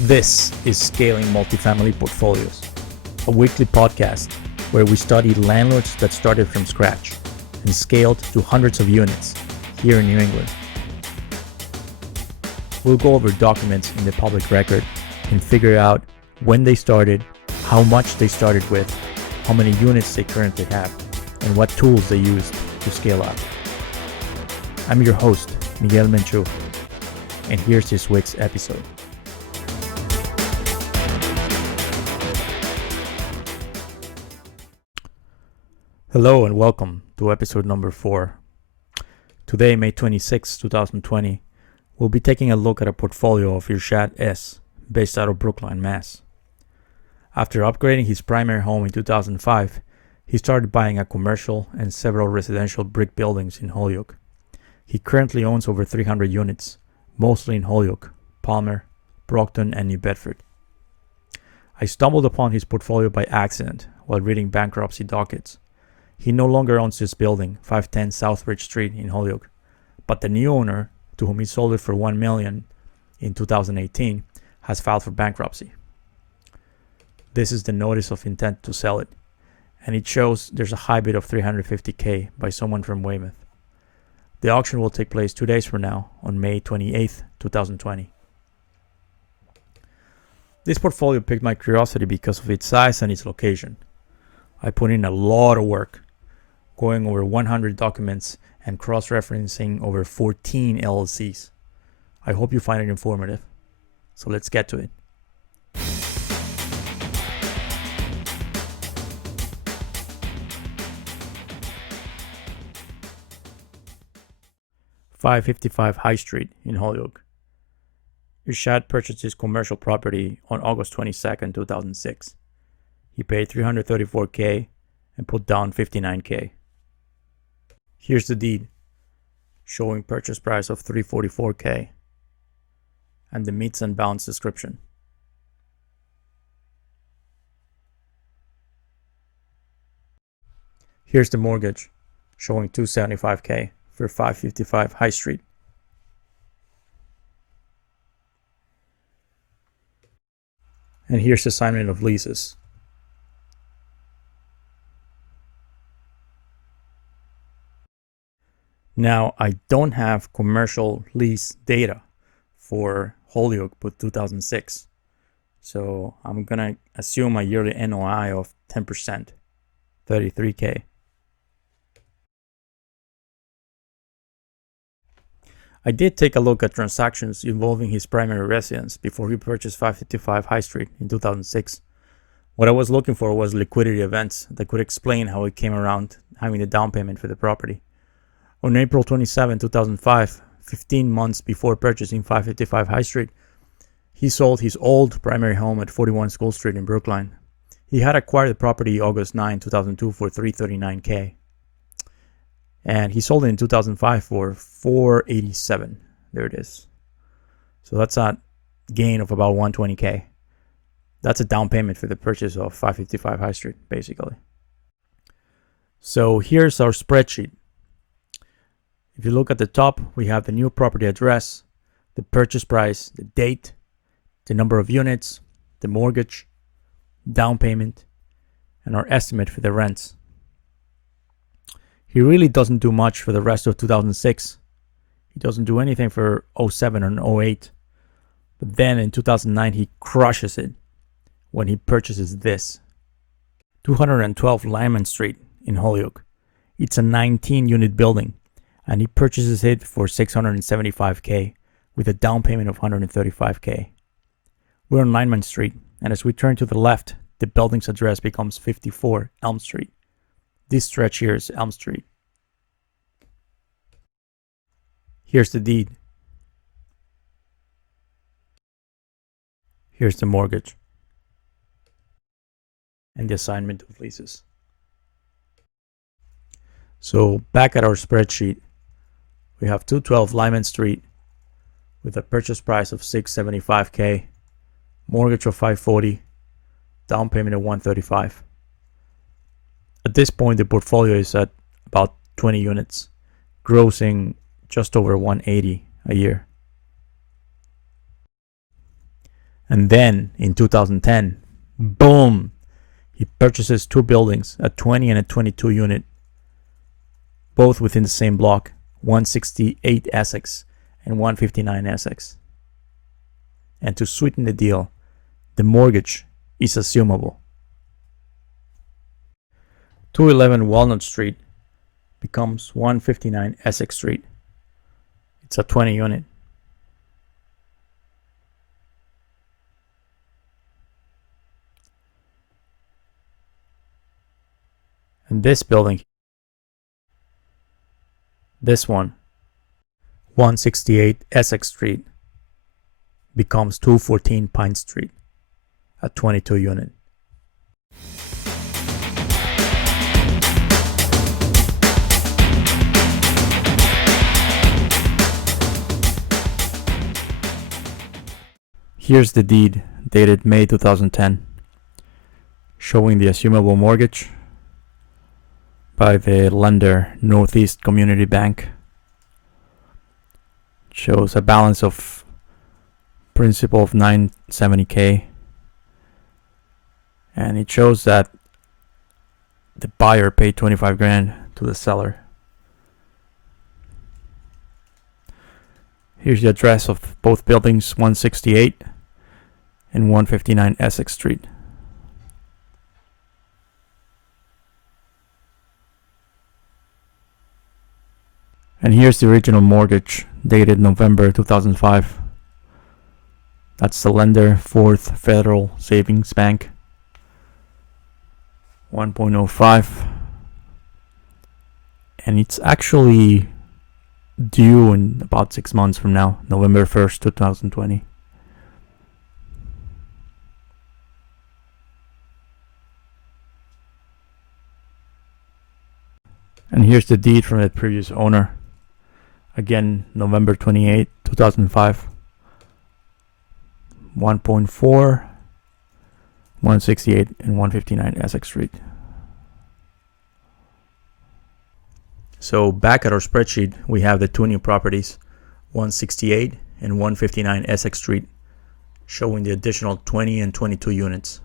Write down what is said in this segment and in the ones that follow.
This is Scaling Multifamily Portfolios, a weekly podcast where we study landlords that started from scratch and scaled to hundreds of units here in New England. We'll go over documents in the public record and figure out when they started, how much they started with, how many units they currently have, and what tools they used to scale up. I'm your host, Miguel Menchu, and here's this week's episode. Hello and welcome to episode number 4. Today, May 26, 2020, we'll be taking a look at a portfolio of Irshad S, based out of Brookline, Mass. After upgrading his primary home in 2005, he started buying a commercial and several residential brick buildings in Holyoke. He currently owns over 300 units, mostly in Holyoke, Palmer, Brockton, and New Bedford. I stumbled upon his portfolio by accident while reading bankruptcy dockets. He no longer owns this building, 510 Southbridge Street in Holyoke, but the new owner, to whom he sold it for $1 million in 2018, has filed for bankruptcy. This is the notice of intent to sell it, and it shows there's a high bid of $350,000 by someone from Weymouth. The auction will take place 2 days from now, on May 28th, 2020. This portfolio piqued my curiosity because of its size and its location. I put in a lot of work, going over 100 documents and cross-referencing over 14 LLCs. I hope you find it informative. So let's get to it. .555 High Street in Holyoke. Irshad purchased his commercial property on August 22nd, 2006. He paid $334,000 and put down $59,000. Here's the deed, showing purchase price of $344,000 and the meets and bounds description. Here's the mortgage, showing $275,000 for 555 High Street. And here's the assignment of leases. Now, I don't have commercial lease data for Holyoke but 2006. So I'm going to assume a yearly NOI of 10%, $33,000. I did take a look at transactions involving his primary residence before he purchased 555 High Street in 2006. What I was looking for was liquidity events that could explain how he came around having the down payment for the property. On April 27, 2005, 15 months before purchasing 555 High Street, he sold his old primary home at 41 School Street in Brookline. He had acquired the property August 9, 2002 for $339,000. And he sold it in 2005 for $487,000. There it is. So that's a gain of about $120,000. That's a down payment for the purchase of 555 High Street, basically. So here's our spreadsheet. If you look at the top, we have the new property address, the purchase price, the date, the number of units, the mortgage, down payment, and our estimate for the rents. He really doesn't do much for the rest of 2006. He doesn't do anything for 07 and 08. But then in 2009, he crushes it when he purchases this. 212 Lyman Street in Holyoke. It's a 19-unit building, and he purchases it for $675,000 with a down payment of $135,000. We're on Lyman Street, and as we turn to the left, the building's address becomes 54 Elm Street. This stretch here is Elm Street. Here's the deed. Here's the mortgage. And the assignment of leases. So back at our spreadsheet, we have 212 Lyman Street with a purchase price of $675,000, mortgage of $540,000, down payment of $135,000. At this point, the portfolio is at about 20 units, grossing just over $180,000 a year. And then in 2010, boom, he purchases two buildings, a 20 and a 22 unit, both within the same block, 168 Essex and 159 Essex. And to sweeten the deal, the mortgage is assumable. 211 Walnut Street becomes 159 Essex Street. It's a 20 unit. And this building, this one, 168 Essex Street, becomes 214 Pine Street, a 22 unit. Here's the deed dated May 2010, showing the assumable mortgage by the lender Northeast Community Bank. It shows a balance of principal of $970K, and it shows that the buyer paid $25,000 to the seller. Here's the address of both buildings, 168 and 159 Essex Street. And here's the original mortgage dated November 2005. That's the lender, Fourth Federal Savings Bank, 1.05. And it's actually due in about 6 months from now, November 1st, 2020. And here's the deed from the previous owner. Again, November 28, 2005. 1.4, 168, and 159 Essex Street. So back at our spreadsheet, we have the two new properties, 168 and 159 Essex Street, showing the additional 20 and 22 units.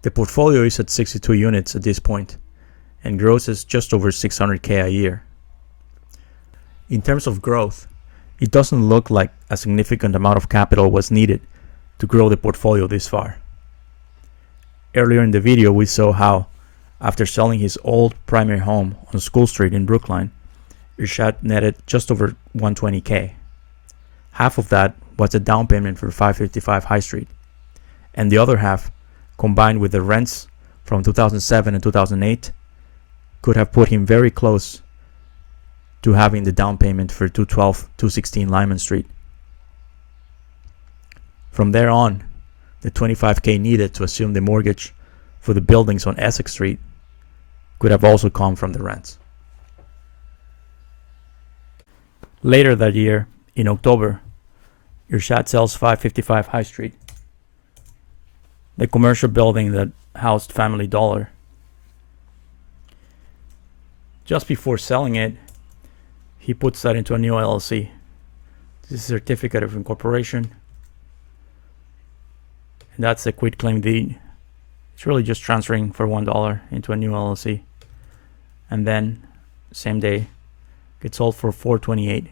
The portfolio is at 62 units at this point, and grosses just over $600K a year. In terms of growth, it doesn't look like a significant amount of capital was needed to grow the portfolio this far. Earlier in the video, we saw how, after selling his old primary home on School Street in Brookline, Irshad netted just over $120K. Half of that was a down payment for 555 High Street, and the other half, combined with the rents from 2007 and 2008, could have put him very close to having the down payment for 216 Lyman Street. From there on, the $25K needed to assume the mortgage for the buildings on Essex Street could have also come from the rents. Later that year, in October, Irshad sells 555 High Street, the commercial building that housed Family Dollar. Just before selling it, he puts that into a new LLC. This is a certificate of incorporation. And that's a quitclaim deed. It's really just transferring for $1 into a new LLC. And then, same day, gets sold for $428.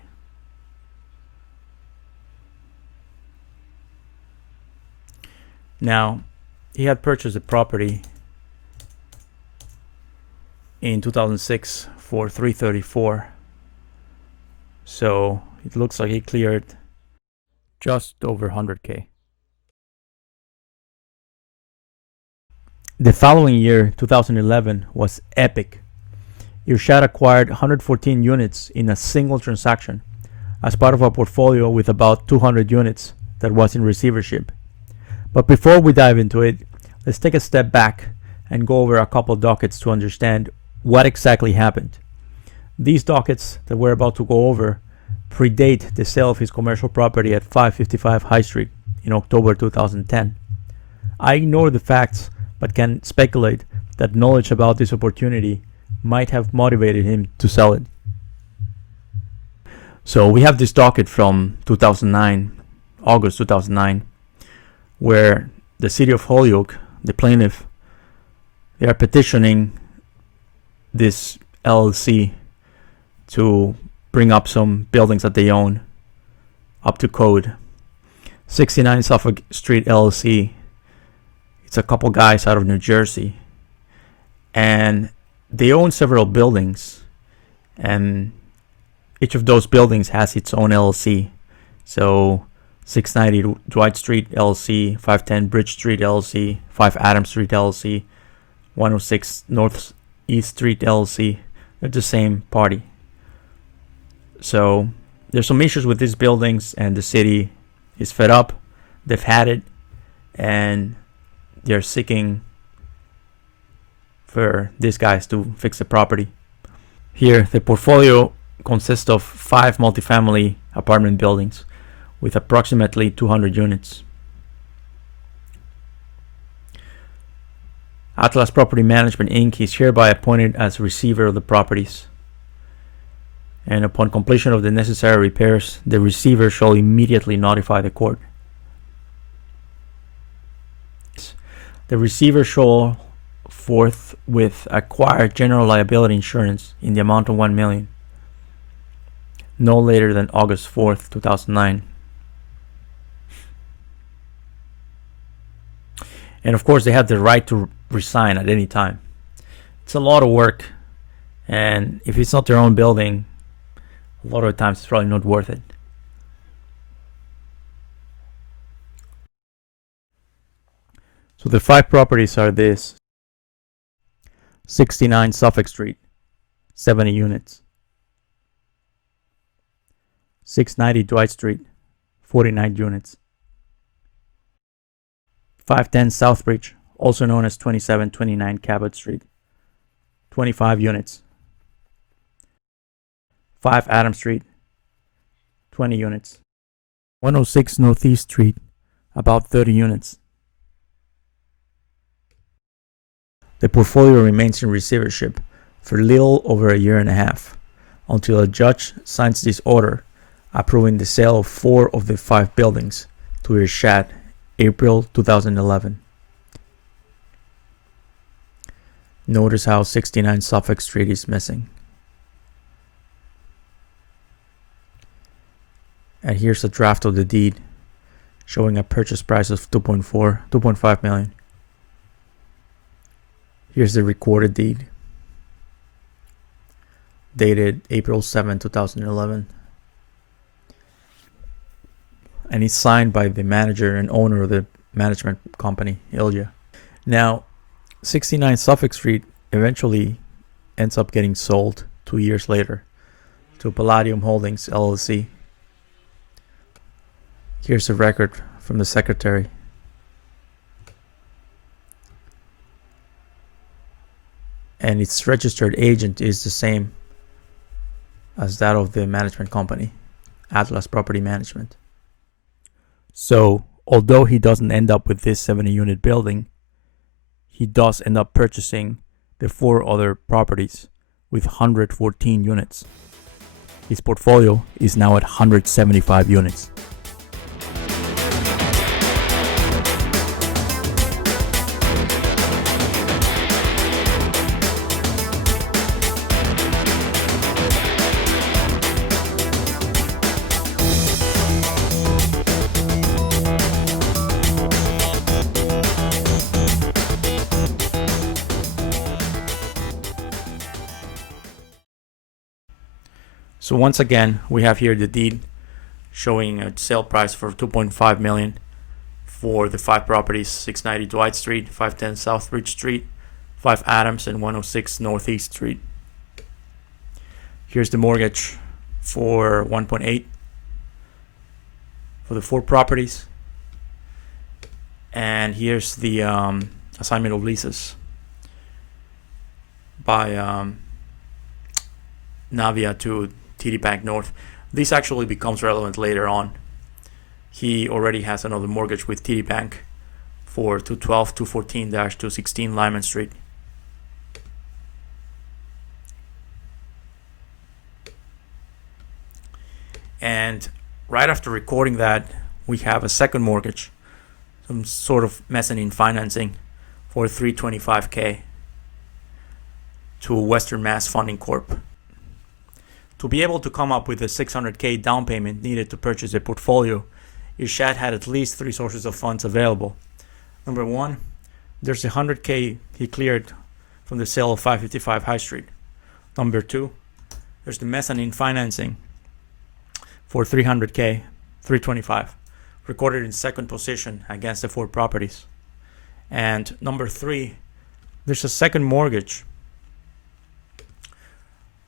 Now, he had purchased the property in 2006 for $334. So it looks like he cleared just over $100K. The following year, 2011, was epic. Irshad acquired 114 units in a single transaction as part of a portfolio with about 200 units that was in receivership. But before we dive into it, let's take a step back and go over a couple dockets to understand what exactly happened. These dockets that we're about to go over predate the sale of his commercial property at 555 High Street in October 2010. I ignore the facts, but can speculate that knowledge about this opportunity might have motivated him to sell it. So we have this docket from 2009, August 2009, where the city of Holyoke, the plaintiff, they are petitioning this LLC to bring up some buildings that they own up to code. 69 Suffolk Street LLC, it's a couple guys out of New Jersey, and they own several buildings, and each of those buildings has its own LLC. So 690 Dwight Street LLC, 510 Bridge Street LLC, 5 Adams Street LLC, 106 North East Street LLC. They're the same party. So there's some issues with these buildings, and the city is fed up. They've had it, and they're seeking for these guys to fix the property. Here, the portfolio consists of 5 multifamily apartment buildings with approximately 200 units. Atlas Property Management Inc. is hereby appointed as receiver of the properties. And upon completion of the necessary repairs, the receiver shall immediately notify the court. The receiver shall forthwith acquire general liability insurance in the amount of $1 million, no later than August 4th, 2009. And of course, they have the right to resign at any time. It's a lot of work, and if it's not their own building, a lot of times it's probably not worth it. So the 5 properties are this: 69 Suffolk Street, 70 units. 690 Dwight Street, 49 units. 510 Southbridge, also known as 2729 Cabot Street, 25 units. 5 Adams Street, 20 units. 106 Northeast Street, about 30 units. The portfolio remains in receivership for little over a year and a half, until a judge signs this order approving the sale of 4 of the 5 buildings to Irshad, April 2011. Notice how 69 Suffolk Street is missing. And here's a draft of the deed showing a purchase price of 2.5 million. Here's the recorded deed dated April 7, 2011. And it's signed by the manager and owner of the management company, Ilya. Now, 69 Suffolk Street eventually ends up getting sold 2 years later to Palladium Holdings LLC. Here's a record from the secretary. And its registered agent is the same as that of the management company, Atlas Property Management. So, although he doesn't end up with this 70-unit building, he does end up purchasing the 4 other properties with 114 units. His portfolio is now at 175 units. So once again, we have here the deed showing a sale price for 2.5 million for the 5 properties: 690 Dwight Street, 510 Southbridge Street, 5 Adams, and 106 Northeast Street. Here's the mortgage for 1.8 for the 4 properties, and here's the assignment of leases by Navia to TD Bank North. This actually becomes relevant later on. He already has another mortgage with TD Bank for 212-214-216 Lyman Street. And right after recording that, we have a second mortgage. some sort of mezzanine financing for $325K to Western Mass Funding Corp. To be able to come up with the $600K down payment needed to purchase a portfolio, Irshad had at least three sources of funds available. Number one, there's $100K he cleared from the sale of 555 High Street. Number two, there's the mezzanine financing for $300K, $325, recorded in second position against the four properties. And number three, there's a second mortgage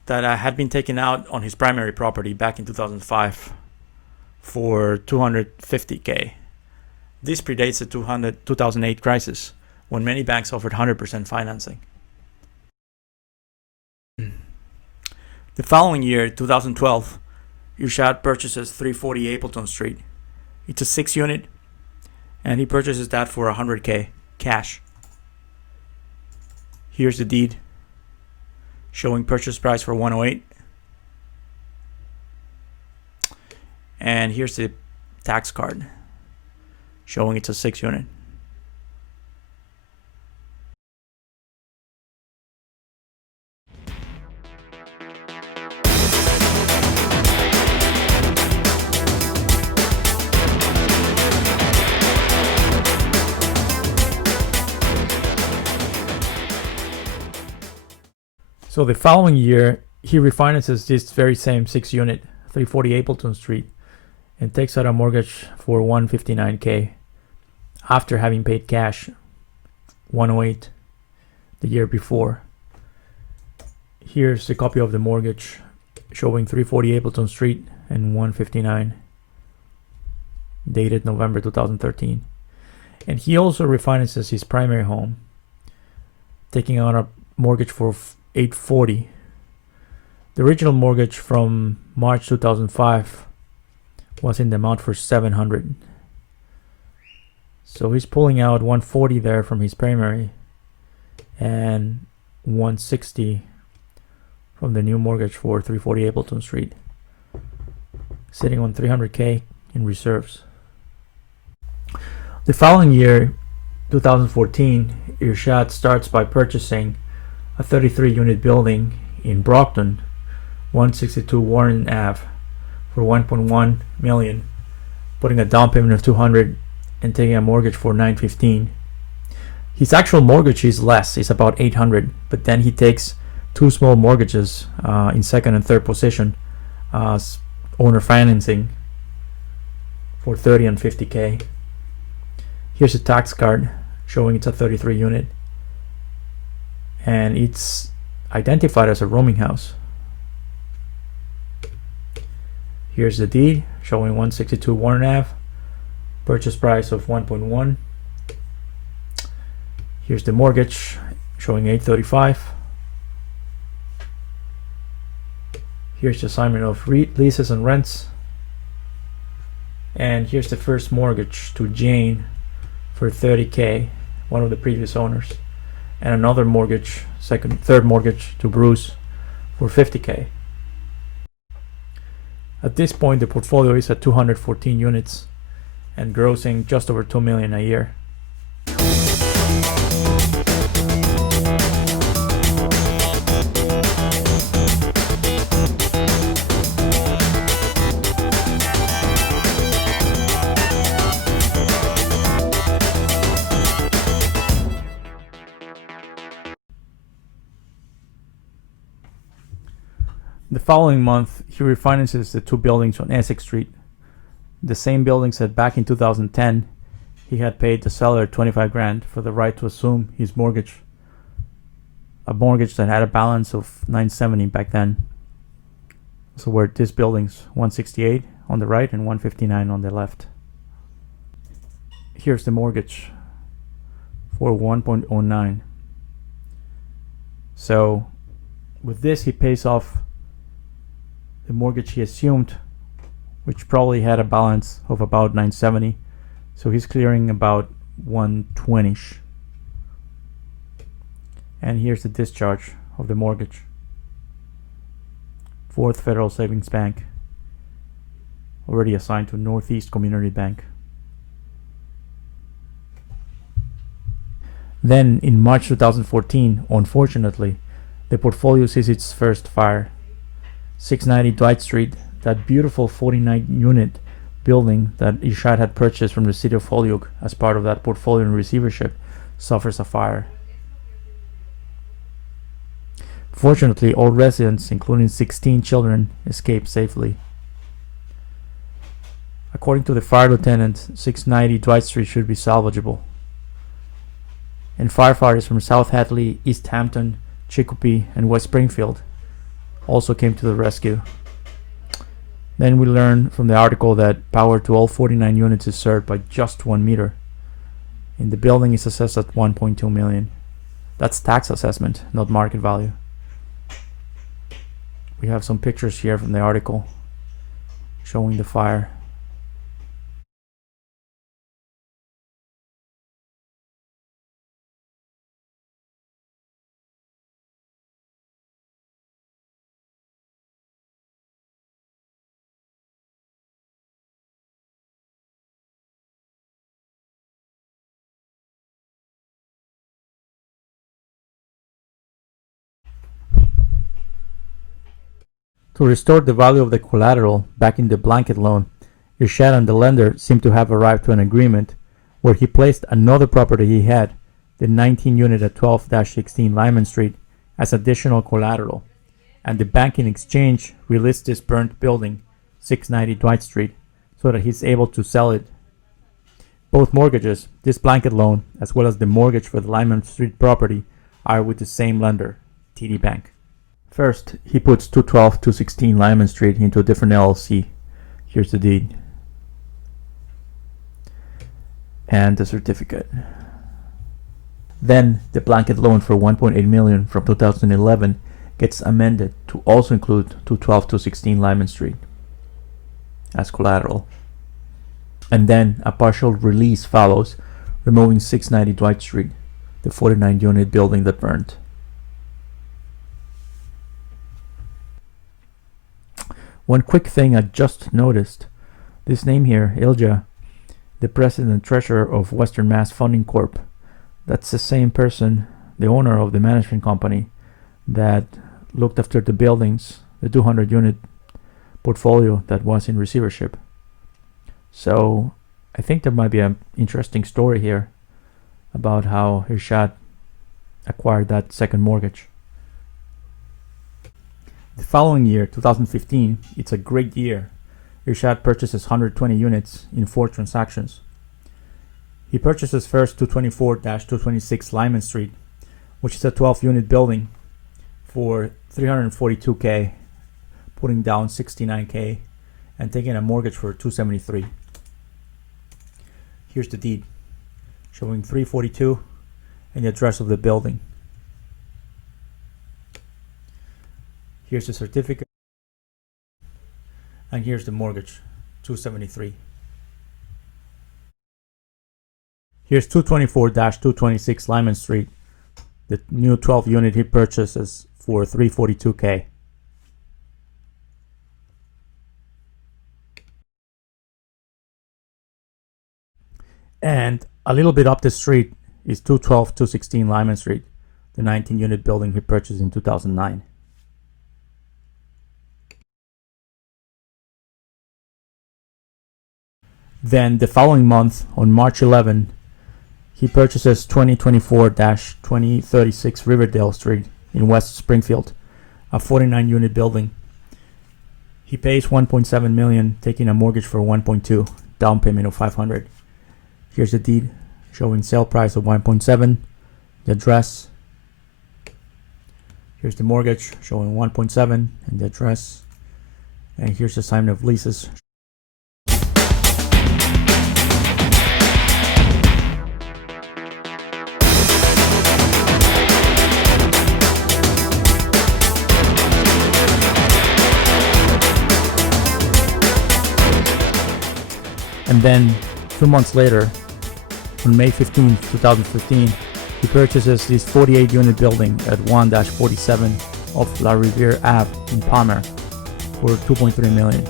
that had been taken out on his primary property back in 2005 for $250K. This predates the 2008 crisis, when many banks offered 100% financing. The following year, 2012, Irshad purchases 340 Appleton Street. It's a 6-unit, and he purchases that for $100K cash. Here's the deed showing purchase price for $108. And here's the tax card showing it's a 6-unit. So the following year, he refinances this very same 6-unit, 340 Appleton Street, and takes out a mortgage for $159K after having paid cash $108 the year before. Here's a copy of the mortgage showing 340 Appleton Street and $159, dated November 2013. And he also refinances his primary home, taking out a mortgage for $840. The original mortgage from March 2005 was in the amount for $700. So he's pulling out $140 there from his primary and $160 from the new mortgage for 340 Appleton Street, sitting on $300K in reserves. The following year, 2014, Irshad starts by purchasing a 33-unit building in Brockton, 162 Warren Ave, for $1.1 million, putting a down payment of $200 and taking a mortgage for $915. His actual mortgage is less; it's about $800, but then he takes two small mortgages in second and third position as owner financing for $30 and $50K. Here's a tax card showing it's a 33-unit. And it's identified as a rooming house. Here's the deed showing 162 Warren Ave, purchase price of $1.1. Here's the mortgage showing $835. Here's the assignment of leases and rents. And here's the first mortgage to Jane for $30K, one of the previous owners. And another mortgage, third mortgage to Bruce for $50K. At this point, the portfolio is at 214 units and grossing just over $2 million a year. The following month, he refinances the two buildings on Essex Street, the same buildings that back in 2010 he had paid the seller $25,000 for the right to assume his mortgage, a mortgage that had a balance of $970 back then. So where this building's 168 on the right and 159 on the left. Here's the mortgage for 1.09. So with this, he pays off the mortgage he assumed, which probably had a balance of about 970. So he's clearing about 120-ish. And here's the discharge of the mortgage. Fourth Federal Savings Bank, already assigned to Northeast Community Bank. Then, in March 2014, unfortunately, the portfolio sees its first fire. 690 Dwight Street, that beautiful 49-unit building that Irshad had purchased from the city of Holyoke as part of that portfolio in receivership, suffers a fire. Fortunately, all residents, including 16 children, escaped safely. According to the fire lieutenant, 690 Dwight Street should be salvageable. And firefighters from South Hadley, East Hampton, Chicopee, and West Springfield also came to the rescue. Then we learned from the article that power to all 49 units is served by just 1 meter, and the building is assessed at $1.2 million. That's tax assessment, not market value. We have some pictures here from the article showing the fire. To restore the value of the collateral back in the blanket loan, Irshad and the lender seem to have arrived to an agreement where he placed another property he had, the 19 unit at 12-16 Lyman Street, as additional collateral, and the bank in exchange released this burnt building, 690 Dwight Street, so that he's able to sell it. Both mortgages, this blanket loan as well as the mortgage for the Lyman Street property, are with the same lender, TD Bank. First, he puts 212-216 Lyman Street into a different LLC. Here's the deed. And the certificate. Then, the blanket loan for $1.8 million from 2011 gets amended to also include 212-216 Lyman Street as collateral. And then, a partial release follows, removing 690 Dwight Street, the 49-unit building that burned. One quick thing I just noticed, this name here, Ilja, the president and treasurer of Western Mass Funding Corp, that's the same person, the owner of the management company that looked after the buildings, the 200-unit portfolio that was in receivership. So I think there might be an interesting story here about how Irshad acquired that second mortgage. The following year, 2015, it's a great year. Irshad purchases 120 units in 4 transactions. He purchases first 224-226 Lyman Street, which is a 12-unit building, for $342K, putting down $69K, and taking a mortgage for $273. Here's the deed, showing $342 and the address of the building. Here's the certificate, and here's the mortgage, $273. Here's 224-226 Lyman Street, the new 12-unit he purchases for $342K. And a little bit up the street is 212-216 Lyman Street, the 19-unit building he purchased in 2009. Then the following month, on March 11, he purchases 2024-2036 Riverdale Street in West Springfield, a 49-unit building. He pays $1.7 million, taking a mortgage for $1.2, down payment of $500. Here's the deed, showing sale price of $1.7, the address. Here's the mortgage, showing $1.7 and the address. And here's the assignment of leases. And then 2 months later, on May 15, 2015, he purchases this 48-unit building at 1-47 of La Riviere Ave in Palmer for $2.3 million.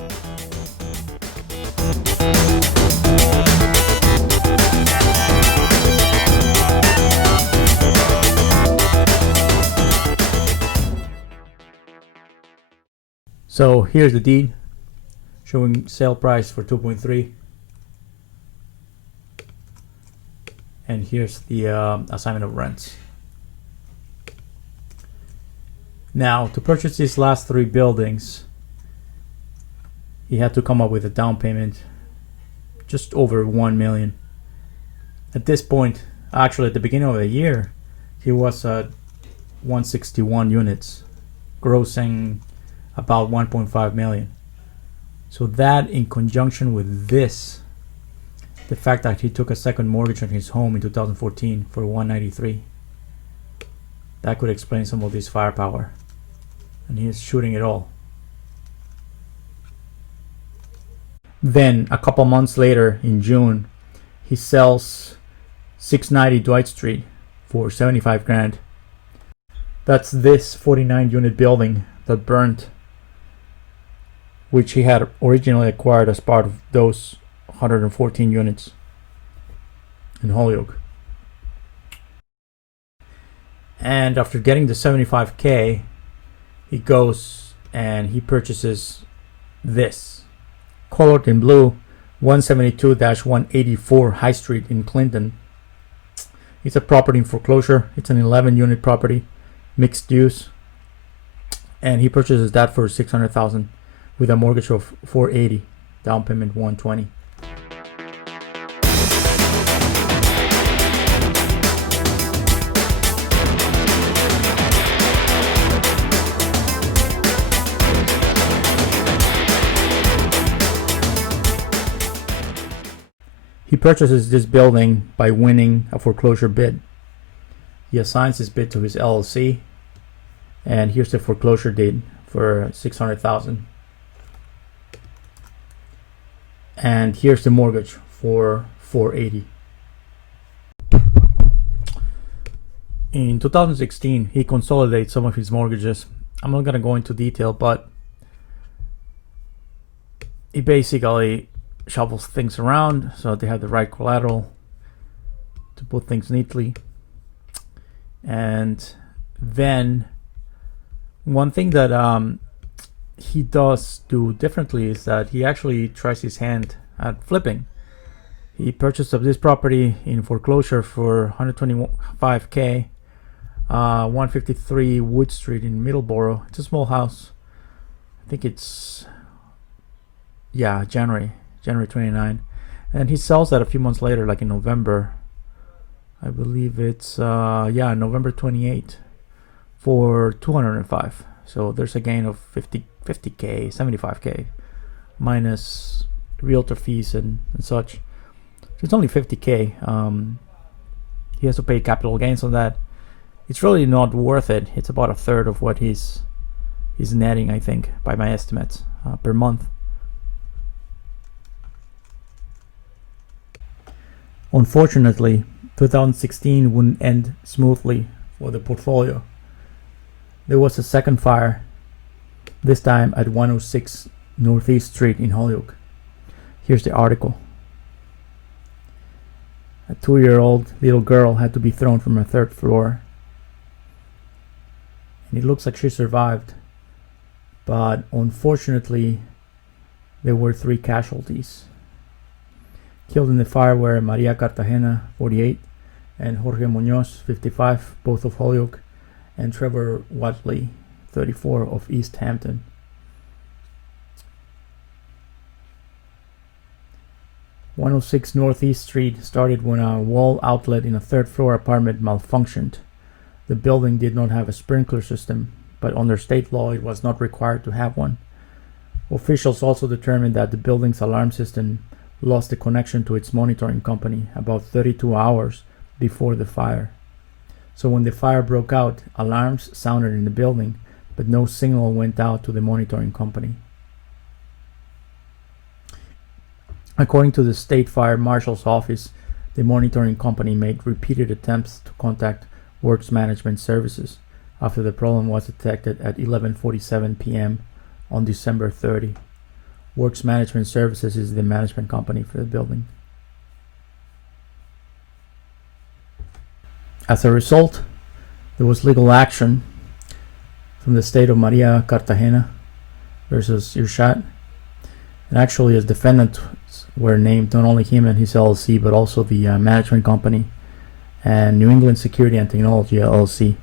So here's the deed showing sale price for 2.3, and here's the assignment of rents. Now, to purchase these last 3 buildings, he had to come up with a down payment just over $1 million. At this point, actually at the beginning of the year, he was at 161 units, grossing about 1.5 million. So that, in conjunction with this, the fact that he took a second mortgage on his home in 2014 for 193, that could explain some of this firepower. And he is shooting it all. Then a couple months later, in June, he sells 690 Dwight Street for 75 grand. That's this 49 unit building that burned, which he had originally acquired as part of those 114 units in Holyoke. And after getting the 75K, he goes and he purchases this, colored in blue, 172-184 High Street in Clinton. It's a property in foreclosure. It's an 11 unit property, mixed use, and he purchases that for $600,000 with a mortgage of $480, down payment $120. He purchases this building by winning a foreclosure bid. He assigns his bid to his LLC, and here's the foreclosure deed for $600,000. And here's the mortgage for $480. In 2016, he consolidates some of his mortgages. I'm not going to go into detail, but he basically shuffles things around so they have the right collateral to put things neatly. And then one thing that he does do differently is that he actually tries his hand at flipping. He purchased of this property in foreclosure for $125K, 153 Wood Street in Middleborough. It's a small house. I think it's January 29, and he sells that a few months later, like in November. I believe it's November 28 for 205. So there's a gain of 50K, 75K minus realtor fees and such. So it's only 50K. He has to pay capital gains on that. It's really not worth it. It's about a third of what he's netting, I think, by my estimates, per month. Unfortunately, 2016 wouldn't end smoothly for the portfolio. There was a second fire, this time at 106 Northeast Street in Holyoke. Here's the article. A 2-year-old little girl had to be thrown from a 3rd floor. And it looks like she survived, but unfortunately there were 3 casualties. Killed in the fire were Maria Cartagena, 48, and Jorge Munoz, 55, both of Holyoke, and Trevor Watley, 34, of East Hampton. "106 Northeast Street started when a wall outlet in a 3rd floor apartment malfunctioned. The building did not have a sprinkler system, but under state law it was not required to have one. Officials also determined that the building's alarm system lost the connection to its monitoring company about 32 hours before the fire. So when the fire broke out, alarms sounded in the building, but no signal went out to the monitoring company. According to the State Fire Marshal's office, the monitoring company made repeated attempts to contact Works Management Services after the problem was detected at 11:47 p.m. on December 30. Works Management Services is the management company for the building. As a result, there was legal action from the state of Maria Cartagena versus Irshad. And actually, as defendants were named not only him and his LLC, but also the management company and New England Security and Technology LLC,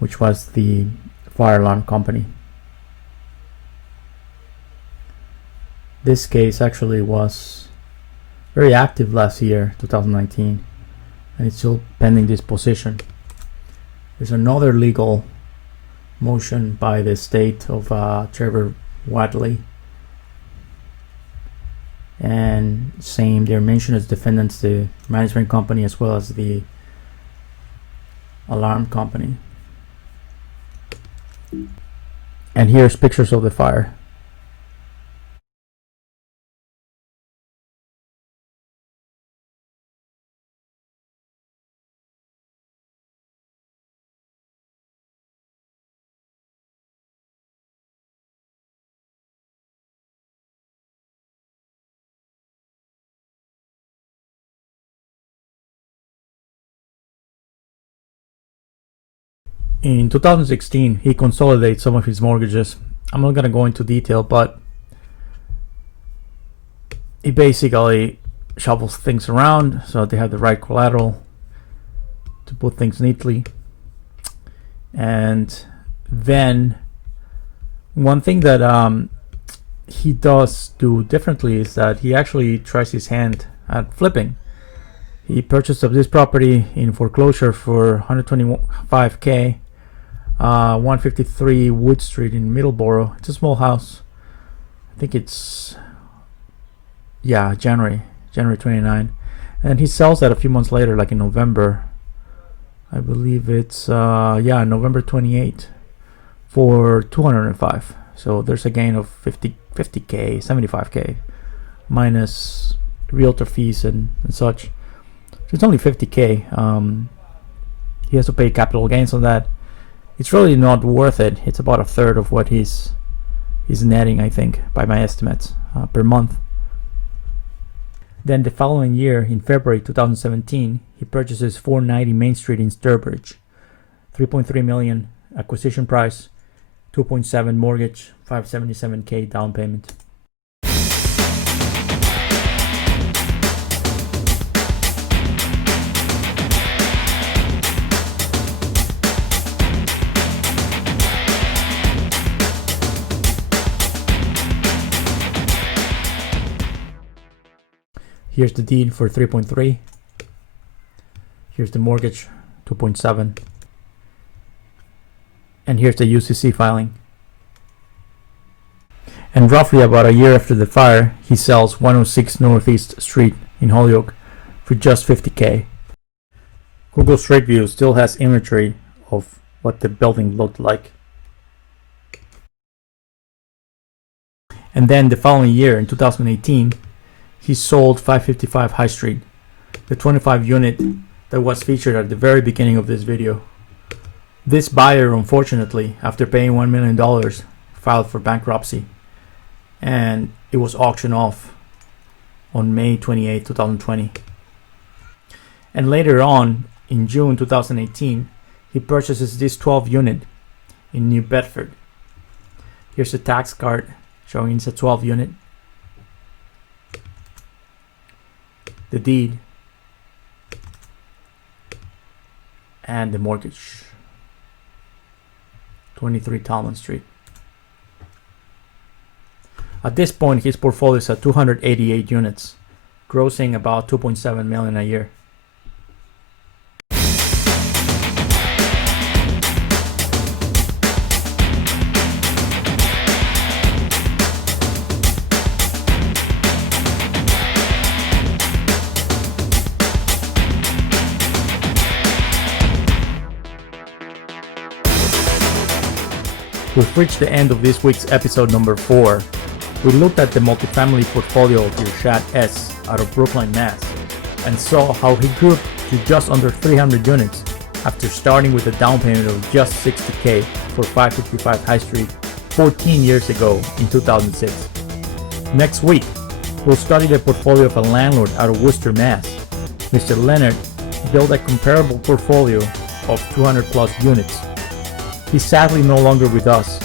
which was the fire alarm company. This case actually was very active last year, 2019, and it's still pending disposition. There's another legal motion by the state of Trevor Wadley, and same, they're mentioned as defendants, the management company as well as the alarm company. And here's pictures of the fire. In 2016, he consolidated some of his mortgages. I'm not going to go into detail, but he basically shuffles things around so they have the right collateral to put things neatly. And then one thing that he does do differently is that he actually tries his hand at flipping. He purchased of this property in foreclosure for $125K. 153 Wood Street in Middleborough. It's a small house. I think it's January 29, and he sells that a few months later, like in November. I believe it's November 28 for 205. So there's a gain of 50K, 75K minus realtor fees and such. So it's only 50K. He has to pay capital gains on that. It's really not worth it. It's about a third of what he's netting, I think, by my estimates, per month. Then the following year, in February 2017, he purchases 490 Main Street in Sturbridge. $3.3 million acquisition price, 2.7 mortgage, 577K down payment. Here's the deed for 3.3. Here's the mortgage, 2.7. And here's the UCC filing. And roughly about a year after the fire, he sells 106 Northeast Street in Holyoke for just 50K. Google Street View still has imagery of what the building looked like. And then the following year, in 2018, he sold 555 High Street, the 25 unit that was featured at the very beginning of this video. This buyer, unfortunately, after paying $1 million, filed for bankruptcy, and it was auctioned off on May 28, 2020. And later on, in June 2018, he purchases this 12 unit in New Bedford. Here's a tax card showing it's a 12 unit. The deed, and the mortgage. 23 Talman Street. At this point, his portfolio is at 288 units, grossing about $2.7 million a year. We've reached the end of this week's episode number 4. We looked at the multifamily portfolio of Irshad S out of Brookline, Mass, and saw how he grew to just under 300 units after starting with a down payment of just $60K for 555 High Street 14 years ago in 2006. Next week, we'll study the portfolio of a landlord out of Worcester, Mass. Mr. Leonard built a comparable portfolio of 200 plus units. He's sadly no longer with us,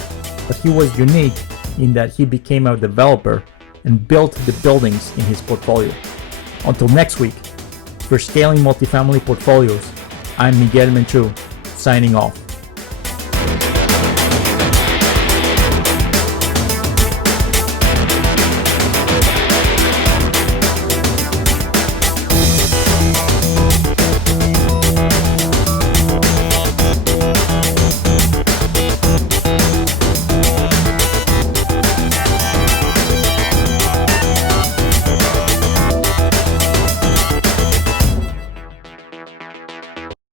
but he was unique in that he became a developer and built the buildings in his portfolio. Until next week, for Scaling Multifamily Portfolios, I'm Miguel Menchu, signing off.